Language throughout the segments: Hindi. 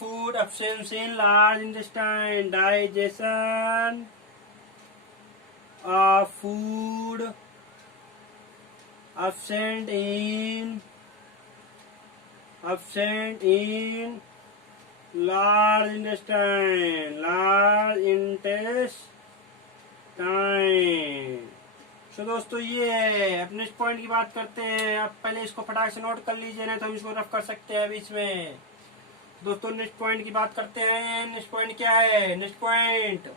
food absence in large intestine. Digestion of food absent in large intestine. तो दोस्तों ये है। अब नेक्स्ट पॉइंट की बात करते हैं। अब पहले इसको फटाक से नोट कर लीजिए, नहीं तो हम इसको रफ कर सकते हैं बीच में। दोस्तों नेक्स्ट पॉइंट की बात करते हैं। नेक्स्ट पॉइंट क्या है? नेक्स्ट पॉइंट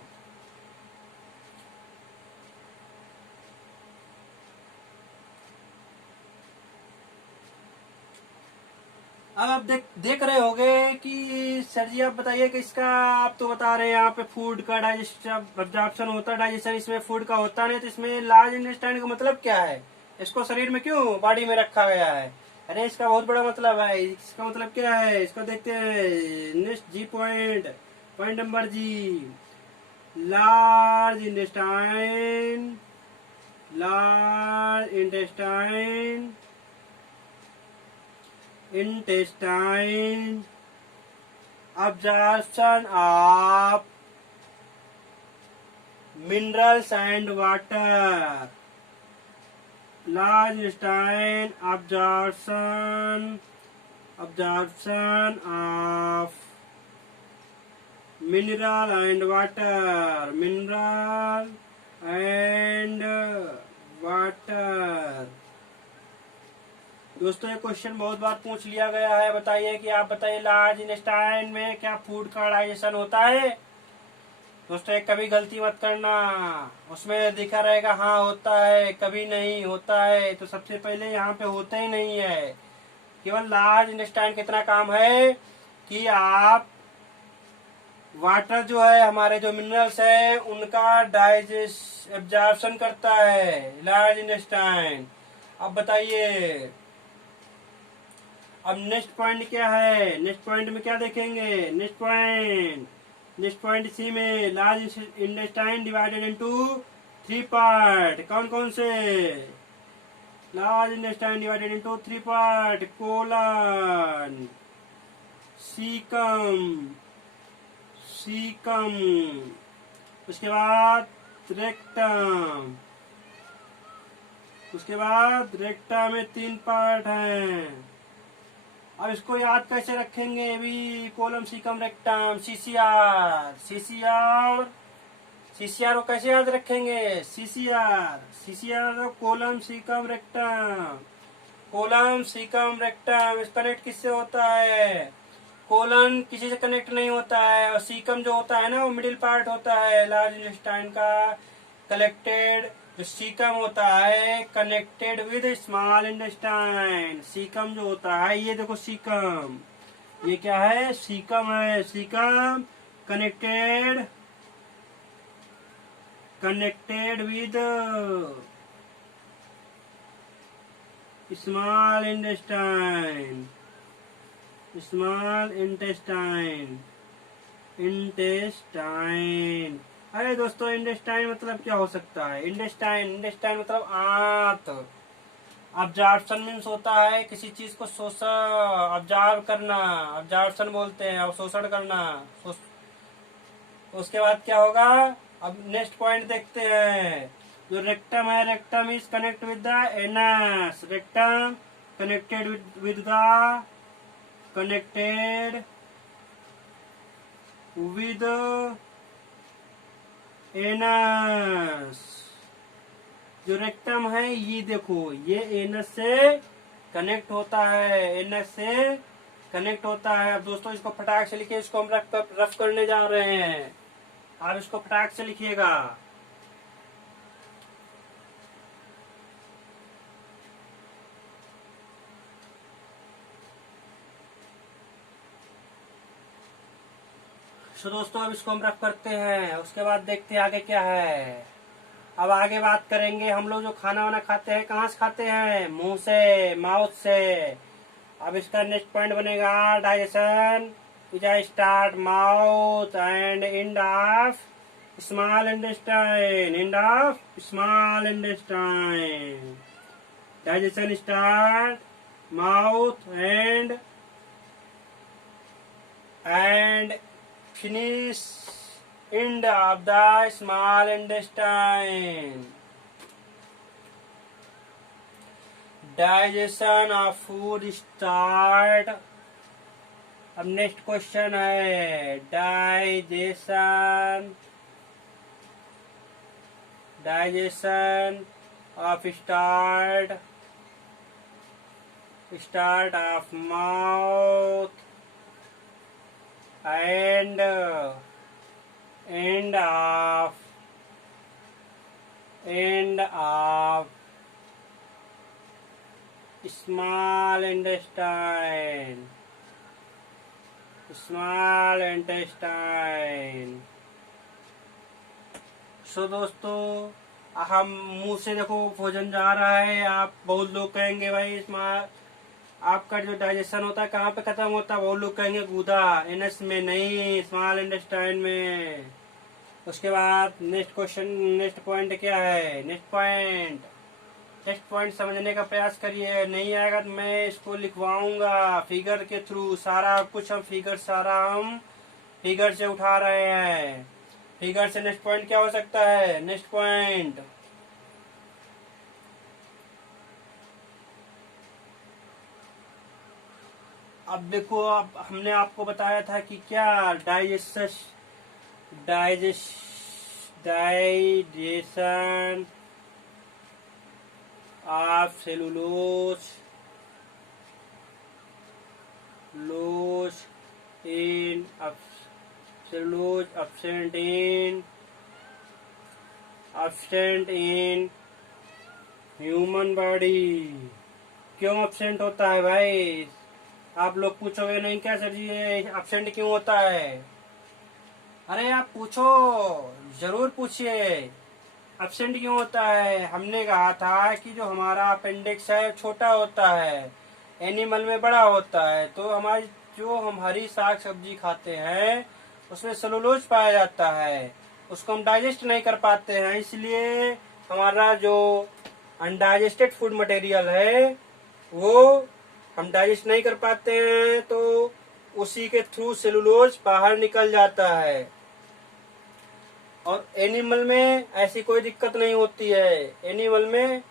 अब आप देख रहे होंगे कि सर जी आप बताइए कि इसका, आप तो बता रहे हैं यहाँ पे फूड का एब्जॉर्प्शन होता है, डाइजेशन इसमें फूड का होता नहीं, तो इसमें लार्ज इंटेस्टाइन का मतलब क्या है? इसको शरीर में क्यों बॉडी में रखा गया है? अरे इसका बहुत बड़ा मतलब है। इसका मतलब क्या है इसको देखते हैं। Next G point, point number G. Large intestine absorption of minerals and water. Large intestine absorption of mineral and water. दोस्तों ये क्वेश्चन बहुत बार पूछ लिया गया है। बताइए कि आप बताइए लार्ज इंटेस्टाइन में क्या फूड का डाइजेशन होता है? दोस्तों एक कभी गलती मत करना, उसमें दिखा रहेगा हाँ होता है, कभी नहीं होता है। तो सबसे पहले यहाँ पे होता ही नहीं है। केवल लार्ज इंटेस्टाइन कितना काम है कि आप वाटर जो है, हमारे जो मिनरल्स है, उनका एब्जॉर्प्शन करता है लार्ज इंटेस्टाइन। अब बताइए अब नेक्स्ट पॉइंट क्या है? नेक्स्ट पॉइंट में क्या देखेंगे? नेक्स्ट पॉइंट सी में large intestine divided into 3 part. कौन कौन से? Large intestine divided into 3 part. Colon, caecum, उसके बाद रेक्टम में 3 पार्ट हैं। अब इसको याद कैसे रखेंगे भी? कोलम, सीकम, रेक्टम, सीसीआर को कैसे याद रखेंगे? सीसीआर कोलम, सीकम, रेक्टम इस कनेक्ट किससे होता है? कोलन किसी से कनेक्ट नहीं होता है, और सीकम जो होता है ना वो मिडिल पार्ट होता है लार्ज इंटेस्टाइन का, कलेक्टेड। जो सीकम होता है connected with small intestine. Caecum जो होता है, ये देखो सीकम, ये क्या है? सीकम है। Caecum connected with small intestine. अरे दोस्तों इंटेस्टाइन मतलब क्या हो सकता है? इंटेस्टाइन मतलब आंत। अब्जॉर्प्शन मीन्स होता है किसी चीज को ऑब्जर्व करना, अब्जॉर्प्शन बोलते हैं, और शोषण करना। उसके बाद क्या होगा? अब नेक्स्ट पॉइंट देखते हैं। जो रेक्टम है, rectum is connect with the anus. Rectum connected with anus. जो रेक्टम है ये देखो, ये एनस से कनेक्ट होता है, अब दोस्तों इसको फटाक से लिखिए। इसको हम रफ करने जा रहे हैं। आप इसको फटाक से लिखिएगा। तो दोस्तों अब इसको हम रफ करते हैं, उसके बाद देखते हैं आगे क्या है। अब आगे बात करेंगे। हम लोग जो खाना वाना खाते हैं कहाँ से खाते हैं? मुंह से, माउथ से। अब इसका नेक्स्ट पॉइंट बनेगा digestion is start mouth and end of small intestine. Digestion start mouth and finish end of the small intestine. Digestion of food start. अब नेक्स्ट क्वेश्चन है digestion of start of mouth and end of small intestine सो दोस्तों, हम मुंह से देखो भोजन जा रहा है। आप बहुत लोग कहेंगे भाई आपका जो डाइजेशन होता है कहाँ पे खत्म होता है? बहुत लोग कहेंगे गुदा, एनएस में नहीं, स्मॉल इंटेस्टाइन में। उसके बाद नेक्स्ट पॉइंट क्या है? नेक्स्ट पॉइंट समझने का प्रयास करिए। नहीं आएगा तो मैं इसको लिखवाऊंगा फिगर के थ्रू। सारा कुछ हम फिगर से उठा रहे हैं। फिगर से नेक्स्ट पॉइंट क्या हो सकता है? नेक्स्ट पॉइंट अब देखो, अब हमने आपको बताया था कि क्या digestion of cellulose absent in human body. क्यों absent होता है भाई? आप लोग पूछोगे नहीं क्या सर जी ये absent क्यों होता है? अरे आप पूछो, जरूर पूछिए एब्सेंट क्यों होता है। हमने कहा था कि जो हमारा अपेंडिक्स है छोटा होता है, एनिमल में बड़ा होता है। तो हमारी जो हम हरी साग सब्जी खाते हैं उसमें सेलुलोज पाया जाता है, उसको हम डाइजेस्ट नहीं कर पाते हैं। इसलिए हमारा जो अनडाइजेस्टेड फूड मटेरियल है वो हम डाइजेस्ट नहीं कर पाते हैं, तो उसी के थ्रू सेलुलोज बाहर निकल जाता है। और एनिमल में ऐसी कोई दिक्कत नहीं होती है। एनिमल में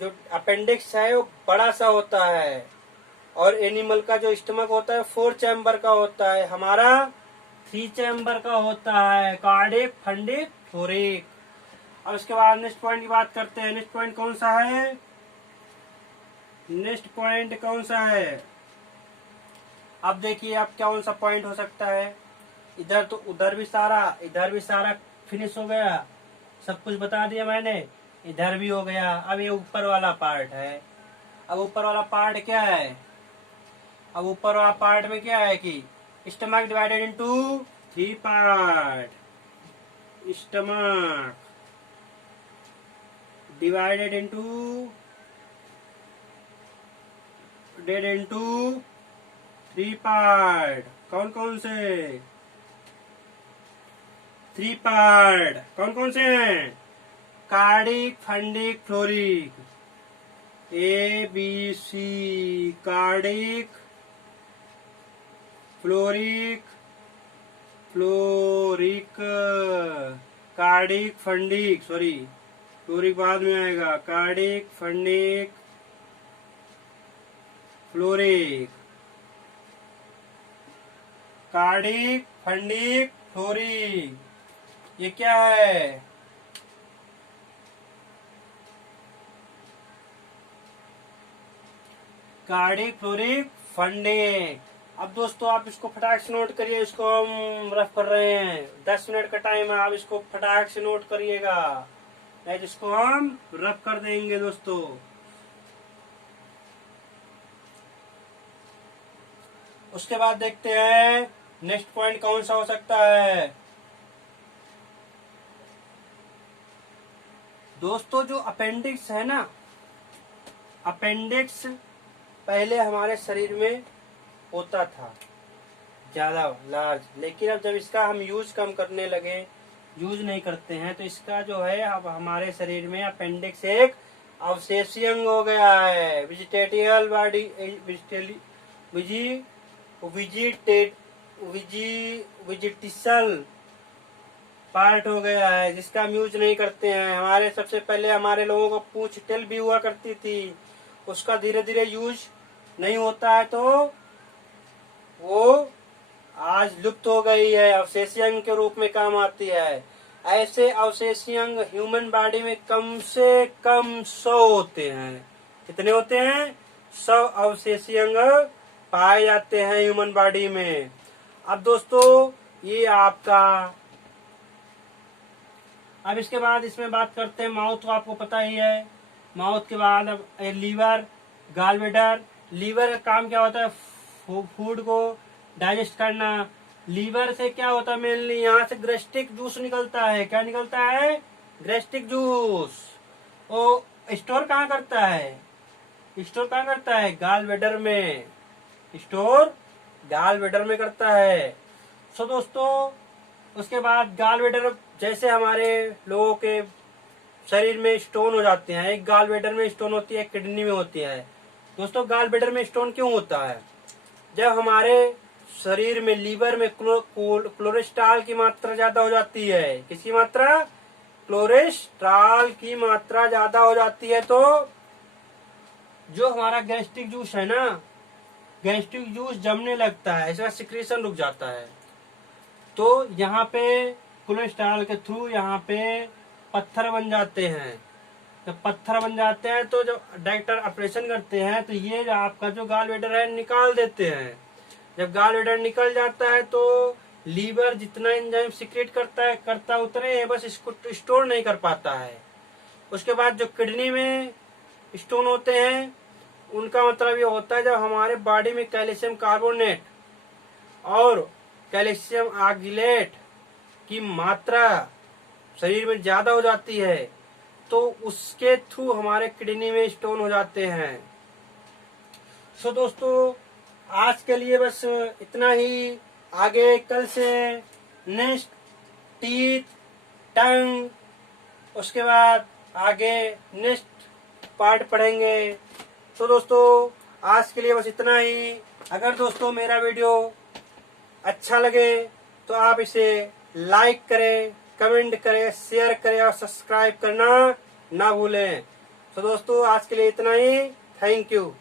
जो अपेंडिक्स है वो बड़ा सा होता है, और एनिमल का जो स्टमक होता है 4 चैम्बर का होता है, हमारा 3 चैम्बर का होता है, कार्डिक, फंडिक, थोरिक। अब उसके बाद नेक्स्ट पॉइंट की बात करते हैं। नेक्स्ट पॉइंट कौन सा है? अब देखिए अब कौन सा पॉइंट हो सकता है। इधर तो इधर भी सारा फिनिश हो गया, सब कुछ बता दिया मैंने। इधर भी हो गया। अब ये ऊपर वाला पार्ट है। अब ऊपर वाला पार्ट क्या है? अब ऊपर वाला पार्ट में क्या है कि stomach divided into 3 part. Stomach divided into 3 part. कौन से 3 पार्ट? कौन से हैं? Cardiac, fundic, fluoric. ABC। Cardiac, fluoric, cardiac, fundic, sorry fluoric बाद में आएगा। Cardiac, fundic, fluoric. Cardiac, fundic, fluoric, ये क्या है? Cardiac, fluoric, fundic. अब दोस्तों आप इसको फटाक से नोट करिए। इसको हम रफ कर रहे हैं, 10 मिनट का टाइम है। आप इसको फटाक से नोट करिएगा, नहीं इसको हम रफ कर देंगे दोस्तों। उसके बाद देखते हैं नेक्स्ट पॉइंट कौन सा हो सकता है। दोस्तों जो अपेंडिक्स है ना, अपेंडिक्स पहले हमारे शरीर में होता था ज्यादा लार्ज, लेकिन अब जब इसका हम यूज कम करने लगे, यूज नहीं करते हैं, तो इसका जो है अब हमारे शरीर में अपेंडिक्स एक अवशेषी अंग हो गया है। विजिटिसल पार्ट हो गया है, जिसका हम यूज नहीं करते हैं। हमारे सबसे पहले हमारे लोगों को पूंछ टेल भी हुआ करती थी, उसका धीरे धीरे यूज नहीं होता है, तो वो आज लुप्त हो गई है, अवशेषी अंग के रूप में काम आती है। ऐसे अवशेषी अंग ह्यूमन बॉडी में कम से कम 100 होते हैं। कितने होते हैं? 100 अवशेषी अंग पाए जाते हैं ह्यूमन बॉडी में। अब दोस्तों ये आपका, अब इसके बाद इसमें बात करते हैं माउथ। तो आपको पता ही है, माउथ के बाद अब लीवर, गॉलब्लैडर। लीवर का काम क्या होता है? फूड को डाइजेस्ट करना। लीवर से क्या होता है? मेनली यहाँ से गैस्ट्रिक जूस निकलता है। क्या निकलता है? Gastric juice. वो स्टोर कहाँ करता है? स्टोर कहाँ करता है? गॉलब्लैडर में। स्टोर गॉलब्लैडर में करता है। सो दोस्तों उसके बाद गॉलब्लैडर, जैसे हमारे लोगों के शरीर में स्टोन हो जाते हैं, एक गॉलब्लैडर में स्टोन होती है, एक किडनी में होती है। दोस्तों गॉलब्लैडर में स्टोन क्यों होता है? जब हमारे शरीर में, लीवर में कोलेस्ट्रॉल की मात्रा ज्यादा हो जाती है। किसकी मात्रा? कोलेस्ट्रॉल की मात्रा ज्यादा हो जाती है, तो जो हमारा गैस्ट्रिक जूस है ना, गैस्ट्रिक जूस जमने लगता है, इसका सिक्रेशन रुक जाता है। तो यहाँ पे कोलेस्ट्रॉल के थ्रू यहाँ पे पत्थर बन जाते हैं। जब पत्थर बन जाते हैं तो जब डॉक्टर ऑपरेशन करते हैं तो ये जो आपका जो गॉलब्लैडर है निकाल देते हैं। जब गॉलब्लैडर निकल जाता है तो लीवर जितना एंजाइम सीक्रेट करता उतरे, बस इसको स्टोर नहीं कर पाता है। उसके बाद जो किडनी में स्टोन होते हैं, उनका मतलब ये होता है जब हमारे बॉडी में कैल्शियम कार्बोनेट और कैल्शियम ऑक्जेलेट की मात्रा शरीर में ज्यादा हो जाती है, तो उसके थ्रू हमारे किडनी में स्टोन हो जाते हैं। सो दोस्तों आज के लिए बस इतना ही। आगे कल से नेक्स्ट टीथ, टंग, उसके बाद आगे नेक्स्ट पार्ट पढ़ेंगे। तो दोस्तों आज के लिए बस इतना ही। अगर दोस्तों मेरा वीडियो अच्छा लगे तो आप इसे लाइक करें, कमेंट करें, शेयर करें और सब्सक्राइब करना ना भूलें। तो दोस्तों आज के लिए इतना ही। Thank you.